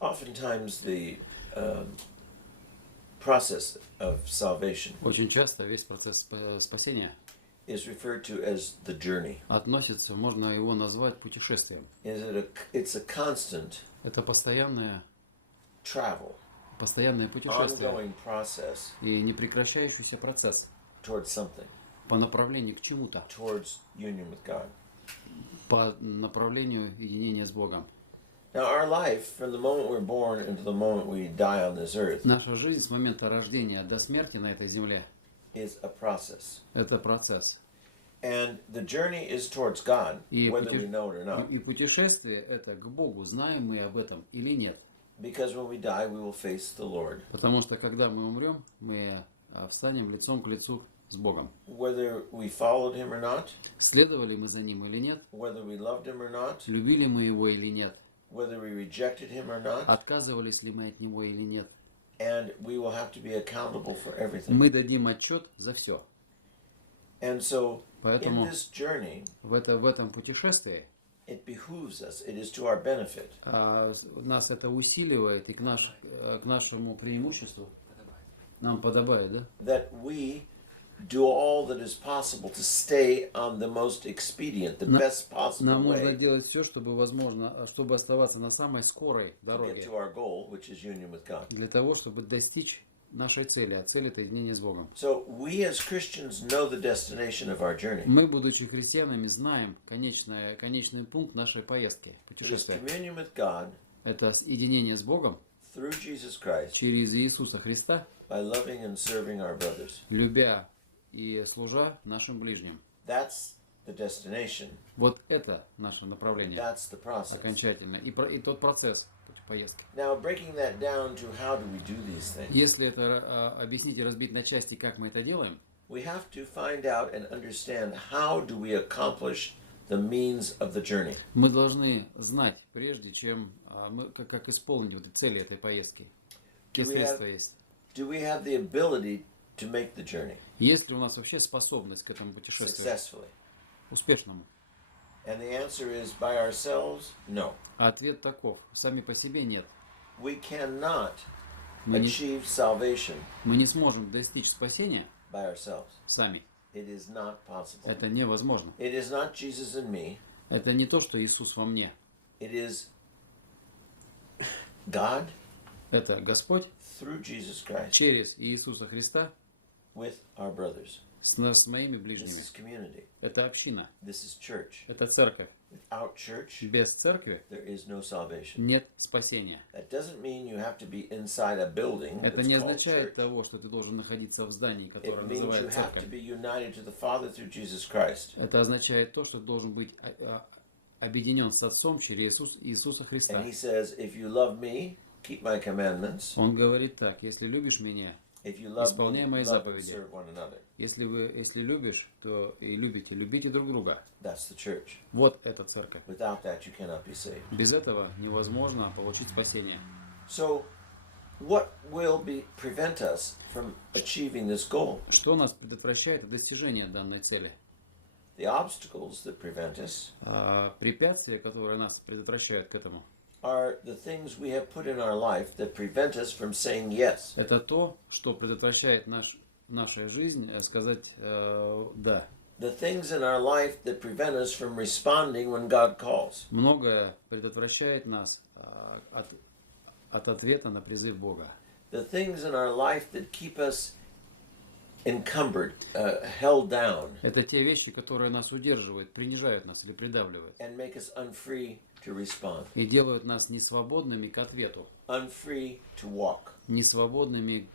Oftentimes the process of salvation Очень часто весь процесс спасения is referred to as the journey. относится, можно его назвать путешествием. It's a constant Это постоянное travel, путешествие ongoing process и непрекращающийся процесс towards something, по направлению к чему-то, towards union with God. по направлению единения с Богом. Now, our life, from the moment we're born into the moment we die on this earth, Наша жизнь с момента рождения до смерти на этой земле is a process. – это процесс. And the journey is towards God, И whether we know it or not. путешествие – это к Богу, знаем мы об этом или нет. Because when we die, we will face the Lord. Потому что когда мы умрем, мы встанем лицом к лицу с Богом. Whether we followed Him or not, Следовали мы за Ним или нет, whether we loved Him or not, любили мы Его или нет, whether we rejected Him or not, отказывались ли мы от Него или нет. and we will have to be accountable for everything. Мы дадим отчет за все. And so, in Поэтому this journey, в этом путешествии it behooves us, it is to our benefit, нас это усиливает и к нашему преимуществу. Нам подобает, да? that we do all that is possible to stay on the most expedient, the best possible Нам нужно way делать все, чтобы возможно, чтобы оставаться на самой скорой to get дороге, to our goal, which is union with God. для того, чтобы достичь нашей цели, а цель это единение с Богом. So we as Christians know the destination of our journey. Мы, будучи христианами, знаем конечный пункт нашей поездки, It is путешествия. communion with God Это единение с Богом through Jesus Christ через Иисуса Христа, by loving and serving our brothers. любя и служа нашим ближним. That's the destination. Вот это наше направление That's the process. окончательно. И тот процесс поездки. Now, breaking that down to how do we do these things, Если это объяснить и разбить на части, как мы это делаем, we have to find out and understand how do we accomplish the means of the journey. мы должны знать, прежде чем как исполнить вот цели этой поездки. Какие средства есть. Do we have the ability to make the journey Есть ли у нас вообще способность к этому путешествию successfully? успешному? And the answer is by ourselves, no. А ответ таков. Сами по себе нет. We cannot Мы не, achieve salvation мы не сможем достичь спасения by ourselves. сами. It is not possible. Это невозможно. It is not Jesus in me. Это не то, что Иисус во мне. It is God Это Господь through Jesus Christ через Иисуса Христа with our brothers. с моими This ближними. is community. Это община. This is church. Это церковь. Without church, Без церкви there is no salvation. нет спасения. That doesn't mean you have to be inside a building Это that's не called означает church. того, что ты должен находиться в здании, It которое means you называют have to церковь. be united to the Father through Jesus Christ. Это означает то, что ты должен быть объединен с Отцом через Иисуса Христа. And he says, if you love me, keep my commandments. Он говорит так: если любишь меня, If you love исполняй me, мои love and заповеди. serve one another. Если любишь, то и любите друг друга. That's the church. Вот это церковь. Without that, you cannot be saved. Без этого невозможно получить спасение. So, what will prevent us from achieving this goal? Что нас предотвращает от достижения данной цели? The obstacles that prevent us Препятствия, которые нас предотвращают к этому, are the things we have put in our life that prevent us from saying yes. это то, что предотвращает наша жизнь сказать «да». The things in our life that prevent us from responding when God calls. Многое предотвращает нас от ответа на призыв Бога. The things in our life that keep us encumbered, held down, Это те вещи, которые нас удерживают, принижают нас или придавливают. and make us unfree to respond, И делают нас несвободными к ответу, unfree to walk, несвободными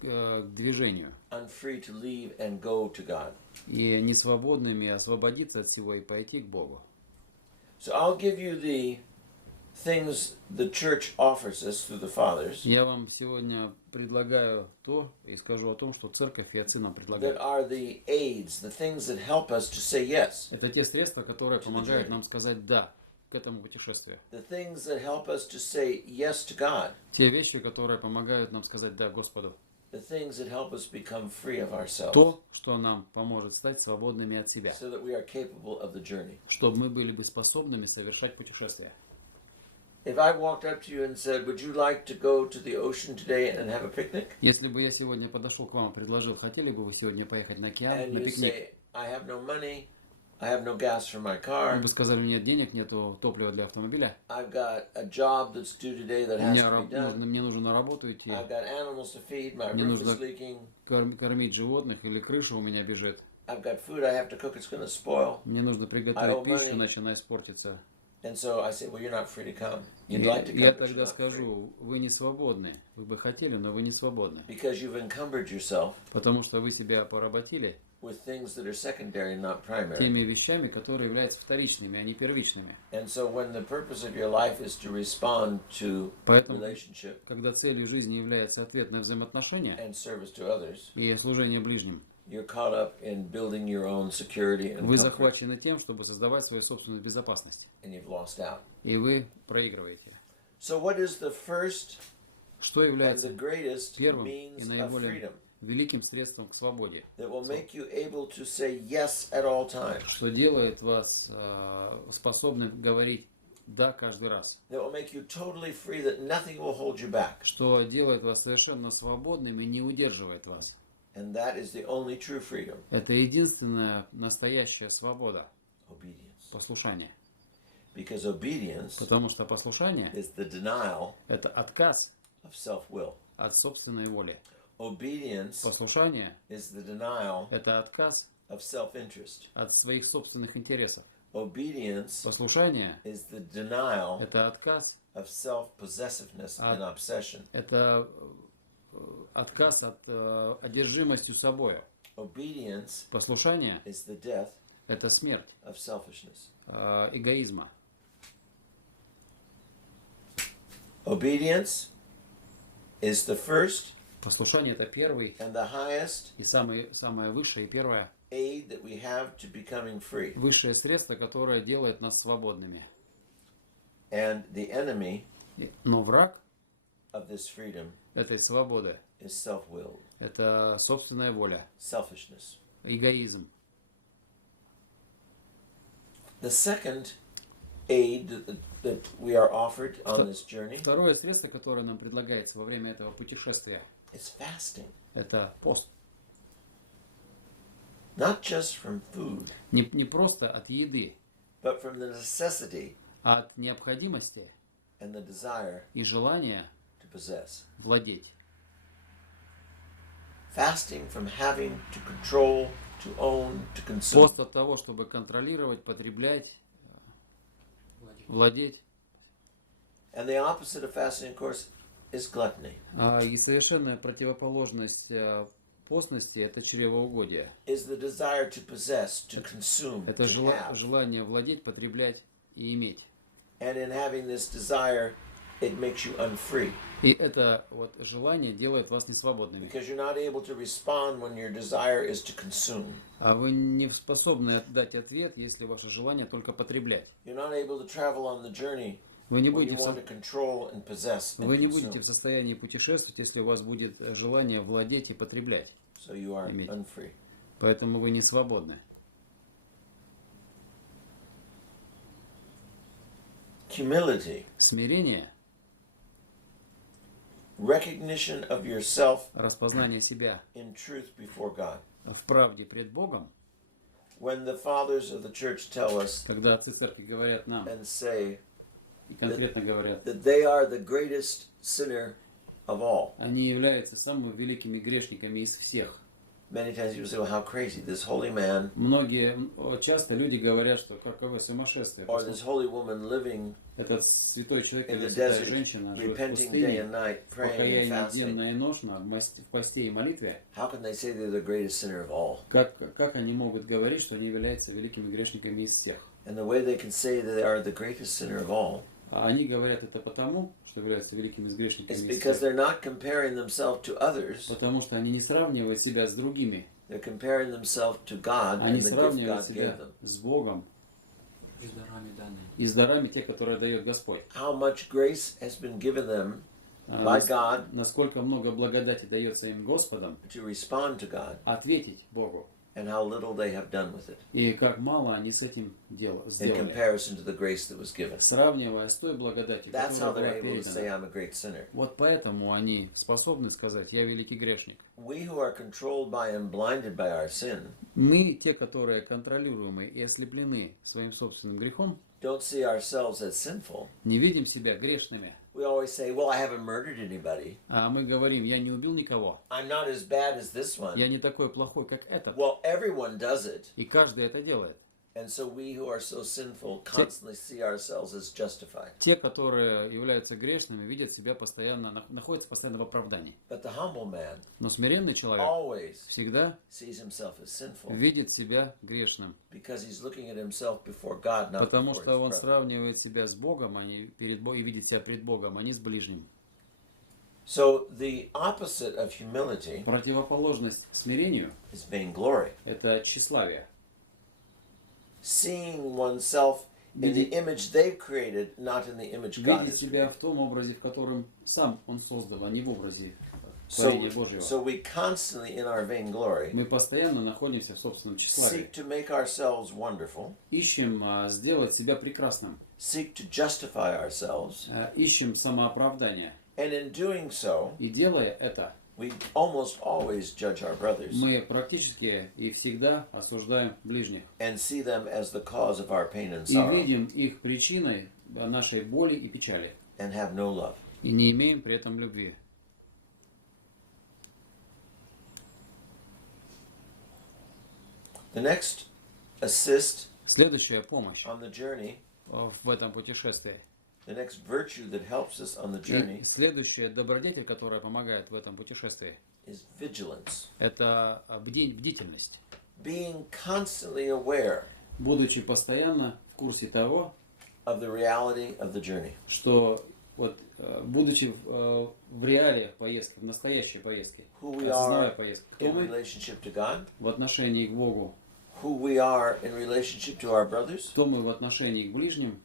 к движению, unfree to leave and go to God. и несвободными освободиться от всего и пойти к Богу. So I'll give you the things the church offers us through the fathers Я вам сегодня предлагаю то и скажу о том, что церковь и отцы нам that предлагают. are the aids, the things that help us to say yes, Это те средства, которые помогают нам сказать «да» к этому путешествию. the things that help us to say yes to God, Те вещи, которые помогают нам сказать «да» Господу. the things that help us become free of ourselves, То, что нам поможет стать свободными от себя, so that we are capable of the journey. чтобы мы были бы способными совершать путешествия. If I walked up to you and said, "Would you like to go to the ocean today and have a picnic?" Если бы я сегодня подошел к вам и предложил, хотели бы вы сегодня поехать на океан, And на you пикник, say, "I have no money, I have no gas for my вы car, бы сказали, нет денег, нету топлива для автомобиля, I've got a job that's due today that у has меня to be done, мне нужно на работу идти, I've got animals to feed, my мне roof is нужно leaking, кормить животных или крыша у меня бежит, I've got food I have to cook, it's going to spoil." мне нужно I owe приготовить пищу, money. иначе она испортится. And so I say, "Well, you're not free to come. И You'd like to я come, but you're тогда not free. скажу, вы не свободны, вы бы хотели, но вы не свободны, Because you've encumbered yourself потому что вы себя поработили with things that are secondary, not primary." теми вещами, которые являются вторичными, а не первичными. And so when the purpose of your life is to respond to Поэтому, relationship когда целью жизни является ответ на взаимоотношения and service to others, и служение ближним, you're caught up in building your own security and вы comfort, захвачены тем, чтобы создавать свою собственную безопасность, and you've lost out. и вы проигрываете. So what is the first Что and является the greatest первым и means of наиболее freedom великим средством к свободе? that will make you able to say yes at all times, Что делает вас способным говорить «да» каждый раз? that will make you totally free, that nothing will hold you back? Что делает вас совершенно свободным и не удерживает вас? And that is the only true freedom. Это единственная настоящая свобода. Obedience. Послушание. Because obedience Потому что послушание is the denial – это отказ of self-will. от собственной воли. Obedience Послушание is the denial – это отказ of self-interest. от своих собственных интересов. Obedience Послушание is the denial – это отказ, of self-possessiveness and obsession. это отказ от одержимостью собою. Obedience Послушание is the death – это смерть of selfishness. эгоизма. Obedience is the first Послушание – это первый and the highest и самое высшее и первое aid that we have to becoming free. высшее средство, которое делает нас свободными. And the enemy Но враг of this freedom этой свободы is self-willed, – это собственная воля, selfishness. эгоизм. The second aid that we are offered on this journey Второе средство, которое нам предлагается во время этого путешествия, is fasting. это пост. Not just from food, Не просто от еды, but from the necessity а от необходимости and the desire и желания to possess. владеть. Fasting from having to control, to own, to consume. Пост от того, чтобы контролировать, потреблять, владеть. And the opposite of fasting, of course, is gluttony. И совершенная противоположность постности – это чревоугодие. Is the desire to possess, to consume, Это to have. желание владеть, потреблять и иметь. And in having this desire, it makes you unfree. И это вот желание делает вас несвободными. Because you're not able to respond when your desire is to consume. А вы не способны дать ответ, если ваше желание только потреблять. You're not able to travel on the journey Вы не when you будете want to control and possess and Вы не будете consume. в состоянии путешествовать, если у вас будет желание владеть и потреблять. So you are Иметь. unfree. Поэтому вы не свободны. Humility, Смирение, recognition of yourself распознание себя in truth before God. в правде пред Богом, When the fathers of the church tell us когда отцы церкви говорят нам and say и конкретно говорят, that they are the greatest sinner of all, они являются самыми великими грешниками из всех. many times people say, "Well, how crazy, this holy man Часто люди говорят, что каковы сумасшествие. or this holy woman living Этот святой человек in или the святая desert, женщина живет в repenting day and пустыне, night, praying and покаяние fasting. денно и ношно, в посте и молитве. How can they say they're the greatest sinner of all?" Как они могут говорить, что они являются великими грешниками из всех? And the way they can say that they are the greatest sinner of all А они говорят это потому, что являются великими грешниками is из because всех. they're not comparing themselves to others. Потому что они не сравнивают себя с другими. They're comparing themselves to God Они and the gift сравнивают God gave себя them. с Богом И с дарами данными. и с дарами те, которые дает Господь. How much grace has been given them by God Насколько много благодати дается им Господом to respond to God, ответить Богу. and how little they have done with it. И как мало они с этим дело, in сделали, comparison to the grace that was given. сравнивая с той благодатью, That's how которая they're была able to say, передана. I'm a great sinner. Вот поэтому они способны сказать: «Я великий грешник». We who are controlled by and blinded by our sin Мы, те, которые контролируемы и ослеплены своим собственным грехом, don't see ourselves as sinful. не видим себя грешными. We always say, well, I haven't murdered anybody. А мы говорим: «Я не убил никого, I'm not as bad as this я one. не такой плохой, как этот». Well, everyone does it. И каждый это делает. And so we who are so sinful constantly see ourselves as justified. Те, которые являются грешными, видят себя постоянно, находятся постоянно в оправдании. But the humble man Но смиренный человек always всегда sees himself as sinful видит себя грешным, because he's looking at himself before God, not потому before что он his brother. сравнивает себя с Богом, и видит себя пред Богом, а не с ближним. So the opposite of humility Противоположность смирению is vainglory. – это тщеславие. Seeing oneself in the image they've created, not in the image God Видеть has себя created. в том образе, в котором сам Он создал, а не в образе So, творения Божьего. so we constantly, in our vainglory, Мы постоянно находимся в собственном тщеславии. seek to make ourselves wonderful, Ищем сделать себя прекрасным. seek to justify ourselves, Ищем самооправдание. and in doing so, И делая это, we almost always judge our brothers мы практически и всегда осуждаем ближних. and see them as the cause of our pain and И sorrow, видим их причиной нашей боли и печали. and have no love. И не имеем при этом любви. The next assist Следующая помощь on the journey, в этом путешествии. the next virtue that helps us on the И journey следующая добродетель, которая помогает в этом путешествии, is vigilance. это бдительность. Being constantly aware Будучи постоянно в курсе того, of the reality of the journey. что вот, будучи в реалиях поездки, в настоящей поездке, Who we осознавая are поездку, кто in мы relationship to God, в отношении к Богу, who we are in relationship to our brothers, кто мы в отношении к ближним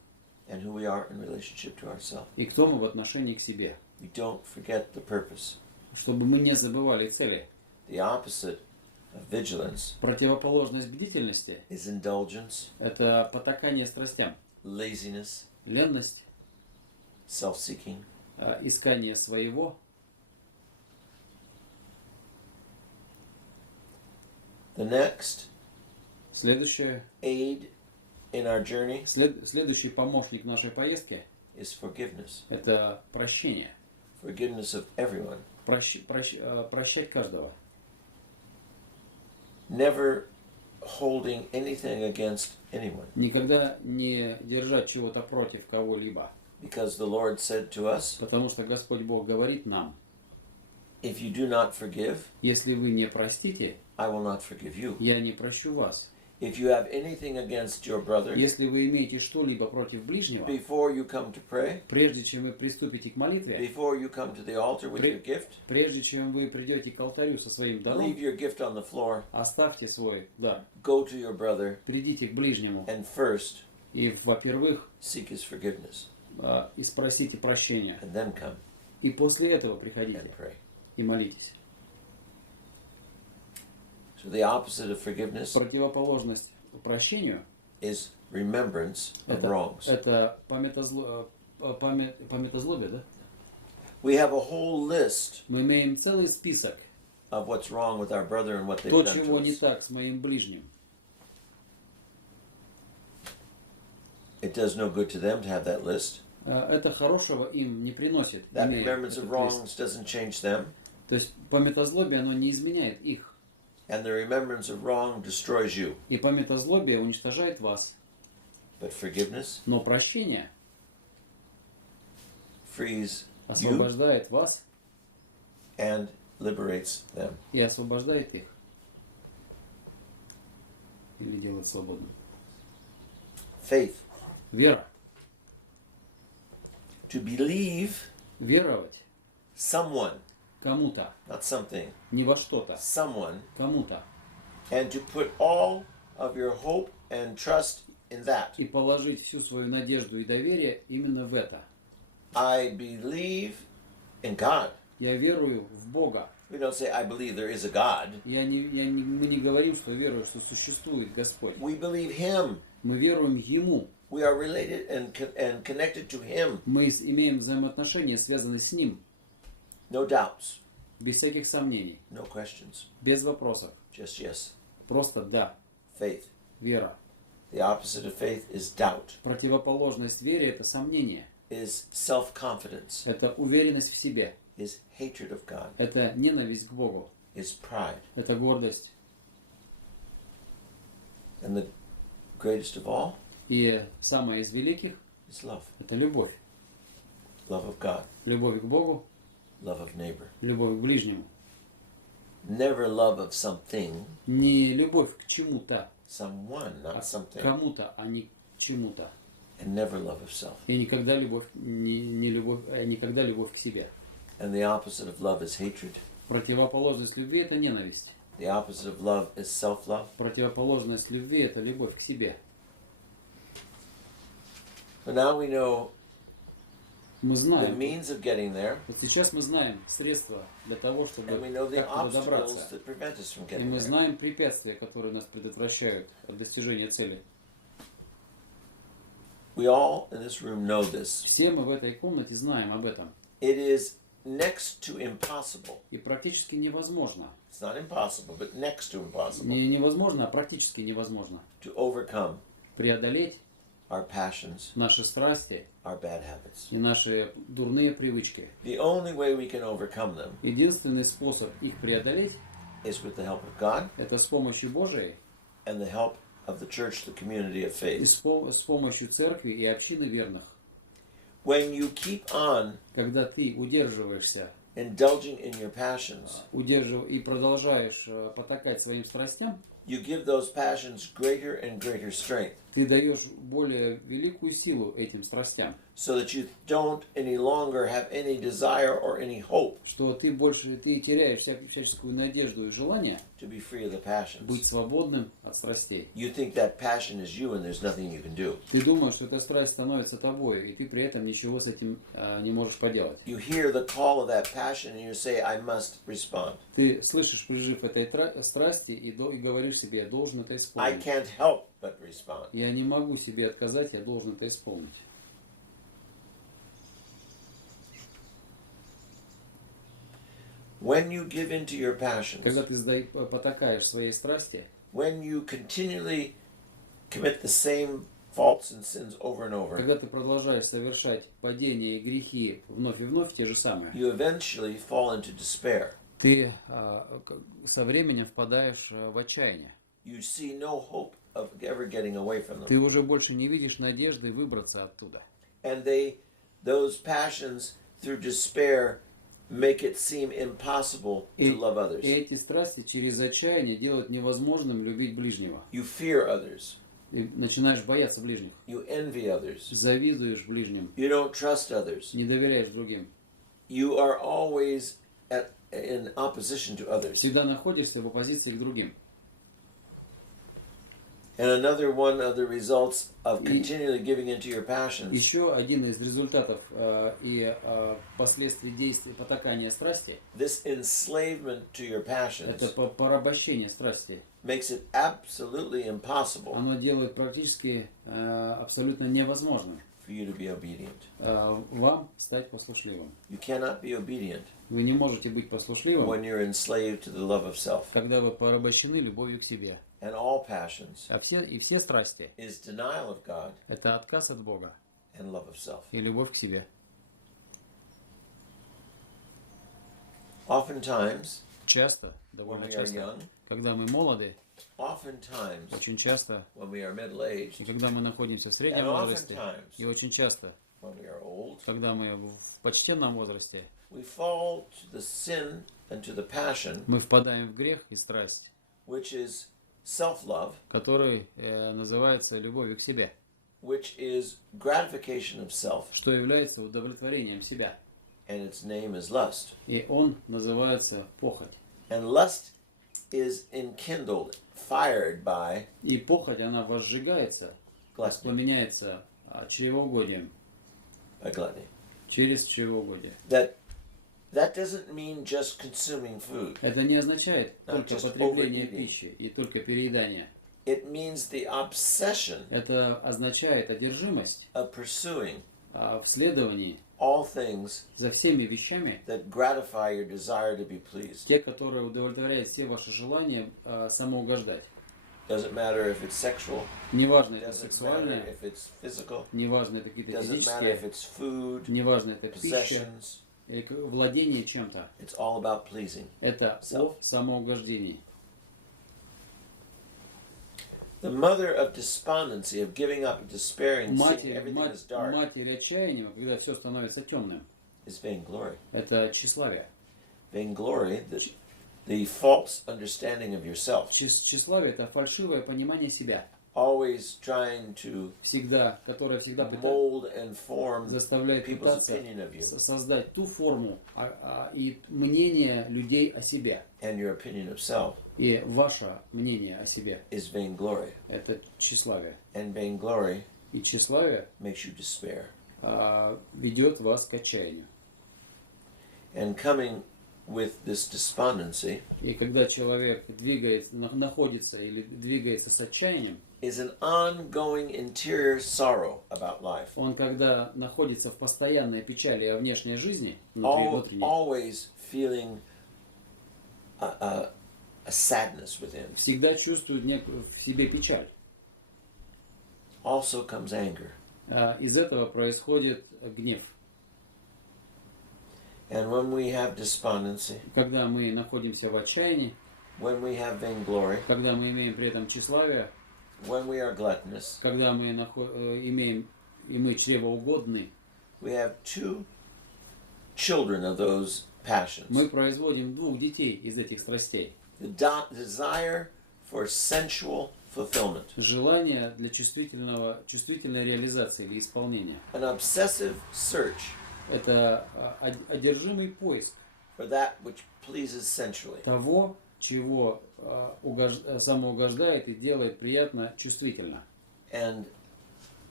and who we are in relationship to ourselves. и кто мы в отношении к себе. We don't forget the purpose. Чтобы мы не забывали цели. The opposite of vigilance Противоположность бдительности is indulgence, – это потакание страстям, laziness, ленность, self-seeking. искание своего. The next Следующее, aid in our journey следующий помощник нашей поездки is forgiveness. – это прощение. Forgiveness of everyone. Прощать каждого. Never holding anything against anyone. Никогда не держать чего-то против кого-либо. Because the Lord said to us, Потому что Господь Бог говорит нам: if you do not forgive, если вы не простите, I will not forgive you. я не прощу вас. If you have anything against your brother, Если вы имеете что-либо против ближнего, before you come to pray, прежде чем вы приступите к молитве, before you come to the altar with your gift, прежде чем вы придете к алтарю со своим leave даром, your gift on the floor, оставьте свой дар, go to your brother, придите к ближнему and first и, во-первых, seek his forgiveness, и спросите прощения. and then come И после этого приходите and pray. и молитесь. So the opposite of forgiveness Противоположность прощению is remembrance of wrongs. это памятозлобие, да? We have a whole list Мы имеем целый список of what's wrong with our brother and what they've то, done чего to не us. так с моим ближним. It does no good to them to have that list. Это хорошего им не приносит. That имея remembrance этот of лист. wrongs doesn't change them, То есть памятозлобие, оно не изменяет их. and the remembrance of wrong destroys you. И памятозлобие уничтожает вас. But forgiveness Но прощение frees you освобождает вас and liberates them. и освобождает их. Или делает свободным. Faith. Вера. To believe Веровать someone, кому-то, not something, не во что-то, someone, кому-то. and to put all of your hope and trust in that. И положить всю свою надежду и доверие именно в это. I believe in God. Я верую в Бога. We don't say, I believe there is a God. Мы не говорим, что верую, что существует Господь. We believe Him. Мы веруем Ему. We are related and connected to Him. Мы имеем взаимоотношения, связанные с Ним. No doubts, Без всяких сомнений. no questions, Без вопросов. just yes. Просто да. Faith. Вера. The opposite of faith is doubt, Противоположность вере – это сомнение. is self-confidence, Это уверенность в себе. is hatred of God, Это ненависть к Богу. is pride. Это гордость. And the greatest of all И самое из великих is love. – это любовь. Love of God, Любовь к Богу, love of neighbor. любовь к ближнему. Never love of something, Не любовь к чему-то, someone, а not к something. кому-то, а не к чему-то. And never love of self. И никогда любовь, никогда любовь к себе. And the opposite of love is hatred. Противоположность любви – это ненависть. The opposite of love is self-love. Противоположность любви – это любовь к себе. But now we know Мы the знаем, means of getting there, вот сейчас мы знаем средства для того, чтобы and we know the как туда obstacles добраться. that prevent us from И getting мы there. знаем препятствия, которые нас предотвращают от достижения цели. We all in this room know this. Все мы в этой комнате знаем об этом. It is next to impossible. И практически невозможно. It's not impossible, but next to impossible Не невозможно, а практически невозможно to overcome преодолеть our passions, наши страсти our bad habits. и наши дурные привычки. The only way we can overcome them Единственный способ их преодолеть is with the help of God – это с помощью Божией and the help of the church, the community of и faith. с помощью церкви и общины верных. When you keep on Когда ты удерживаешься indulging in your passions, и продолжаешь потакать своим страстям, you give those passions greater and greater strength ты даешь более великую силу этим страстям, so that you don't any longer have any desire or any hope что ты теряешь всяческую надежду и желание to be free of the быть passions. свободным от страстей. You think that passion is you and there's nothing you can do. Ты думаешь, что эта страсть становится тобой, и ты при этом ничего с этим не можешь поделать. You hear the call of that passion and you say, I must respond. Ты слышишь призыв этой страсти и говоришь себе: я должен это I исполнить. can't help but respond. Я не могу себе отказать, я должен это исполнить. When you give into your passions, Когда ты потакаешь своей страсти, when you continually commit the same faults and sins over and over, когда ты продолжаешь совершать падения и грехи вновь и вновь те же самые, you eventually fall into despair. ты со временем впадаешь в отчаяние. You see no hope of ever getting away from them. Ты уже больше не видишь надежды выбраться оттуда. And those passions through despair make it seem impossible to love И others. эти страсти через отчаяние делают невозможным любить ближнего. You fear others. И начинаешь бояться ближних. You envy others. Завидуешь ближним. You don't trust others. Не доверяешь другим. You are always in opposition to others. Всегда находишься в оппозиции к другим. And another one of the results of continually giving into your passions Еще один из результатов и последствий действий потакания страсти this enslavement to your — это passions порабощение страсти. makes it absolutely impossible Оно делает практически абсолютно невозможным for you to be obedient. вам стать послушливым. You cannot be obedient Вы не можете быть послушливым, when you're enslaved to the love of self. когда вы порабощены любовью к себе. And all passions Все страсти is denial of God — это отказ от Бога and love of self. и любовь к себе. Oftentimes, Часто, when довольно we are часто, young, когда мы молоды, oftentimes очень часто, when we are middle-aged, и когда мы находимся в среднем and возрасте, oftentimes и очень часто, when we are old, когда мы в почтенном возрасте, we fall to the sin and to the passion, мы впадаем в грех и страсть, which is self-love, который называется любовью к себе, which is gratification of self, что является удовлетворением себя. and its name is lust. И он называется похоть. And lust is enkindled, fired by И похоть, она возжигается, gluttony. воспламеняется чревоугодием, By gluttony. через чревоугодие. That doesn't mean just consuming food. Это не означает Not только just потребление overeating. пищи и только переедание. It means the obsession Это означает одержимость of pursuing в следовании all things за всеми вещами, that gratify your desire to be pleased. те, которые удовлетворяют все ваши желания самоугождать. Doesn't matter if it's sexual, Неважно, это doesn't matter сексуальное, if it's physical, неважно, это какие-то doesn't matter if физические, it's food, неважно, это пища, possessions. или владение чем-то. It's all about pleasing. Это о самоугождении. The mother of despondency, of giving up, despairing, seeing everything as dark, Матерь отчаяния, когда все становится темным, is vainglory. это тщеславие. Vainglory, the false understanding of yourself. Тщеславие это фальшивое понимание себя. Always trying to Которое всегда mold and form заставляет people's пытаться opinion of you создать ту форму и мнение людей о себе. and your opinion of self И ваше мнение о себе is vainglory. это тщеславие. And vainglory И тщеславие makes you despair. ведет вас к отчаянию. And coming with this despondency И когда человек находится или двигается с отчаянием, is an ongoing interior sorrow about life. он когда находится в постоянной печали о внешней жизни, внутренней, Always feeling a sadness within. всегда чувствует в себе печаль. Also comes anger. Из этого происходит гнев. And when we have despondency, Когда мы находимся в отчаянии, when we have vainglory, когда мы имеем при этом тщеславие, when we are gluttonous, когда мы имеем и мы чревоугодны, we have two children of those passions. мы производим двух детей из этих страстей. The desire for sensual fulfillment, Желание для чувствительной реализации или исполнения. an obsessive search Это одержимый поиск for that which pleases sensually, того, чего самоугождает и делает приятно чувствительно. and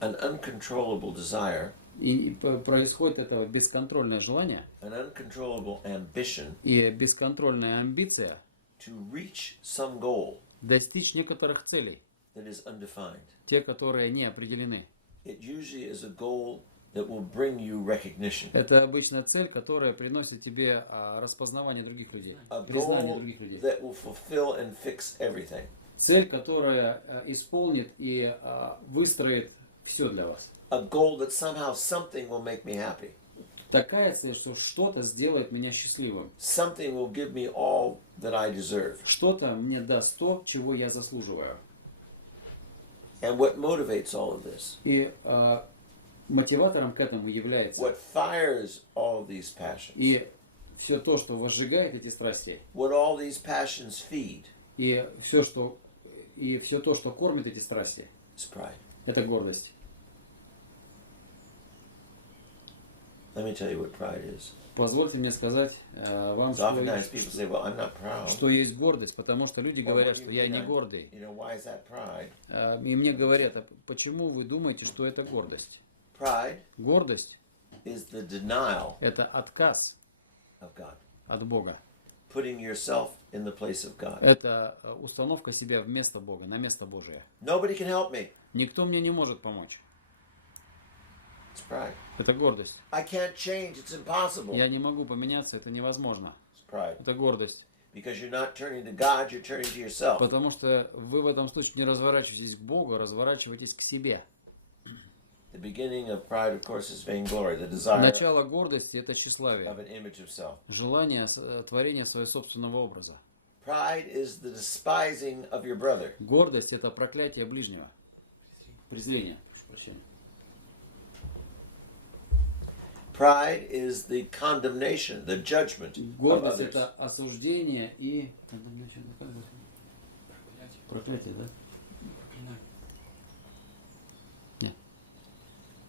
an uncontrollable desire, И происходит этого бесконтрольное желание an uncontrollable ambition и бесконтрольная амбиция to reach some goal достичь некоторых целей, that is undefined. те, которые не определены. It usually is a goal that will bring you recognition, Это обычно цель, которая приносит тебе распознавание других людей, a признание goal других людей. that will fulfill and fix everything. Цель, которая исполнит и выстроит все для вас. A goal that somehow something will make me happy. Такая цель, что что-то сделает меня счастливым. Something will give me all that I deserve. Что-то мне даст то, чего я заслуживаю. And what motivates all of this? И мотиватором к этому является What fires all these passions? и все то, что возжигает эти страсти, What all these passions feed и все то, что кормит эти страсти, is pride. это гордость. Let me tell you what pride is. Позвольте мне сказать вам, So oftentimes people say, well, I'm not proud. что есть гордость, потому что люди Well, говорят, what do что you я mean не I'm- гордый. You know, why is that pride? И мне говорят, а почему вы думаете, что это гордость? Pride Гордость is the denial – это отказ of God. от Бога. Putting yourself in the place of God. Это установка себя вместо Бога, на место Божие. Nobody can help me. Никто мне не может помочь. It's pride. Это гордость. I can't change. It's impossible. Я не могу поменяться, это невозможно. It's pride. Это гордость. Because you're not turning to God, you're turning to yourself. Потому что вы в этом случае не разворачиваетесь к Богу, а разворачиваетесь к себе. The beginning of pride, of course, is vainglory, the desire Начало гордости – это тщеславие. of an image of self. Желание творения своего собственного образа. Pride is the despising of your brother. Гордость – это проклятие ближнего. Презрение. Прошу прощения. Pride is the condemnation, the judgment of Гордость – others. это осуждение и проклятие, да? Проклинаю.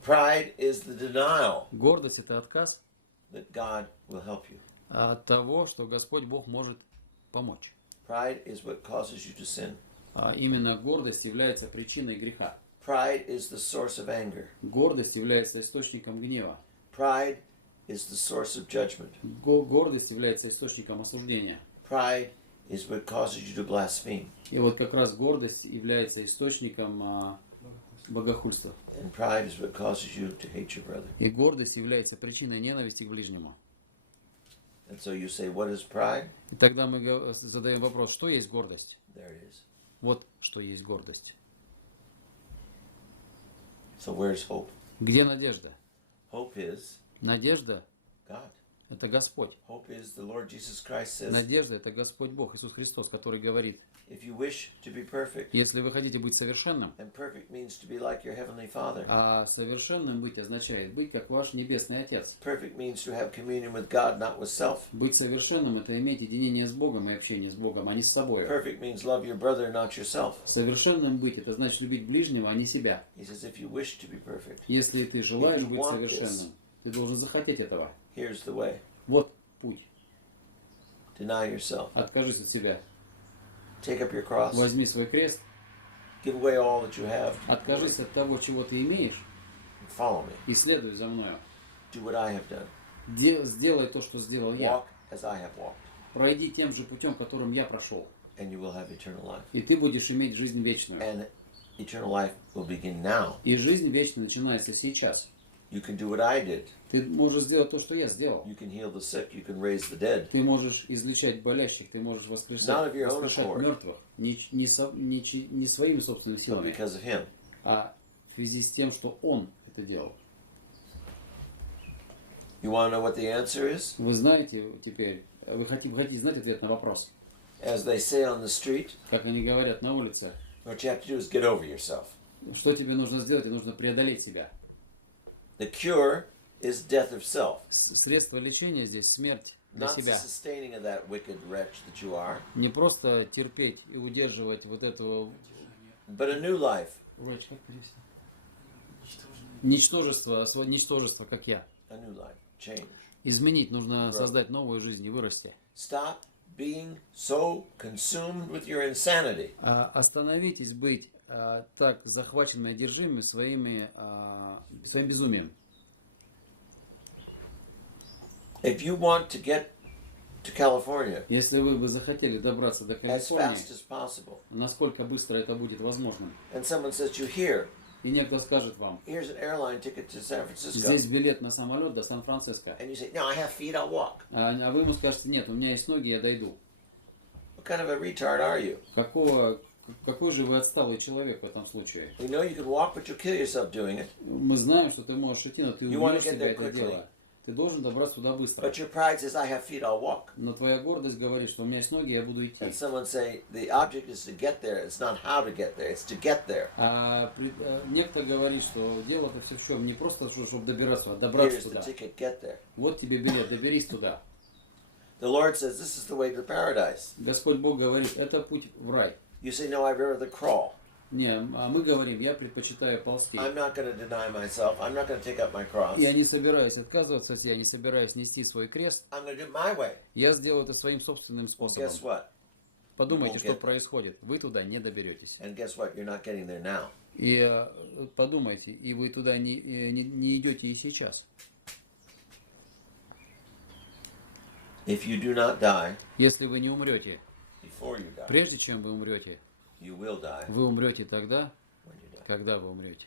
Pride is the denial Гордость – это отказ that God will help you. от того, что Господь Бог может помочь. Pride is what causes you to sin. А именно гордость является причиной греха. Pride is the source of anger. Гордость является источником гнева. Pride is the source of judgment. Гордость является источником осуждения. Pride is what causes you to blaspheme. И вот как раз гордость является источником богохульства. And pride is what causes you to hate your brother. И гордость является причиной ненависти к ближнему. And so you say, what is pride? И тогда мы задаем вопрос, что есть гордость? There it is. Вот что есть гордость. So where's hope? Где надежда? Hope is Надежда God. – это Господь. Hope is the Lord Jesus Christ says, Надежда – это Господь Бог, Иисус Христос, который говорит, if you wish to be perfect, если вы хотите быть совершенным, and perfect means to be like your heavenly Father. а совершенным быть означает быть как ваш Небесный Отец. Perfect means to have communion with God, not with self. Быть совершенным – это иметь единение с Богом и общение с Богом, а не с собой. Perfect means love your brother, not yourself. Совершенным быть – это значит любить ближнего, а не себя. He says, if you wish to be perfect, Если ты желаешь If you быть want совершенным, ты должен захотеть этого. here's the way. Вот путь. Deny yourself. Откажись от себя. Take up your cross. Возьми свой крест, Give away all that you have. откажись от того, чего ты имеешь, And follow me. и следуй за мною. Do what I have done. Сделай то, что сделал я. Walk as I have walked. Пройди тем же путем, которым я прошел. And you will have eternal life. И ты будешь иметь жизнь вечную. And eternal life will begin now. И жизнь вечная начинается сейчас. You can do what I did. Ты можешь сделать то, что я сделал. You can heal the sick. You can raise the dead. Ты можешь излечать болящих, ты можешь Not воскрешать of your own accord. мертвых. Не своими собственными But силами, because of Him. а в связи с тем, что Он это делал. You want to know what the answer is? Вы знаете теперь, вы хотите знать ответ на вопрос? As they say on the street, Как они говорят на улице, what you have to do is get over yourself. что тебе нужно сделать? Тебе нужно преодолеть себя. The cure is death of self. Средство лечения здесь смерть для Not the себя. sustaining of that wicked wretch that you are, Не просто терпеть и удерживать вот этого but a new life. как перевести? Ничтожество, как я. A new life. Change. Изменить, нужно создать новую жизнь и вырасти. Stop being so consumed with your insanity. Остановитесь быть так захваченными, одержимыми своим безумием. If you want to get to California Если вы бы захотели добраться до as Калифорнии, fast as possible, насколько быстро это будет возможно? and someone says to you, here, И некто скажет вам, here's an airline ticket to San Francisco, здесь билет на самолет до Сан-Франциско. and you say, no, I have feet, I'll walk. А вы ему скажете, нет, у меня есть ноги, я дойду. What kind of a retard are you? Какой же вы отсталый человек в этом случае? We know you can walk, but you'll kill yourself doing it. Мы знаем, что ты можешь идти, но ты You wanna убьешь get себя there это quickly. дело. Ты должен добраться туда быстро. But your pride says, I have feet, I'll walk. Но твоя гордость говорит, что у меня есть ноги, я буду идти. And someone say, the object is to get there. It's not how to get there, it's to get there. Некто говорит, что дело-то все в чем? Не просто, чтобы добираться, а добраться Here's the туда. ticket, get there. Вот тебе билет, доберись туда. The Lord says, this is the way to paradise. Господь Бог говорит, это путь в рай. You say, no, I'd rather crawl. Не, а мы говорим, я предпочитаю ползти. I'm not going to deny myself. I'm not going to take up my cross. Я не собираюсь отказываться, я не собираюсь нести свой крест. I'm going to do it my way. Я сделаю это своим собственным Well, способом. guess what? Подумайте, You won't что get there. происходит. Вы туда не доберетесь. And guess what? You're not getting there now. И подумайте, и вы туда не идете и сейчас. If you do not die Если вы не умрете, before you die, прежде чем вы умрете, you will die вы умрете тогда, when you die. когда вы умрете.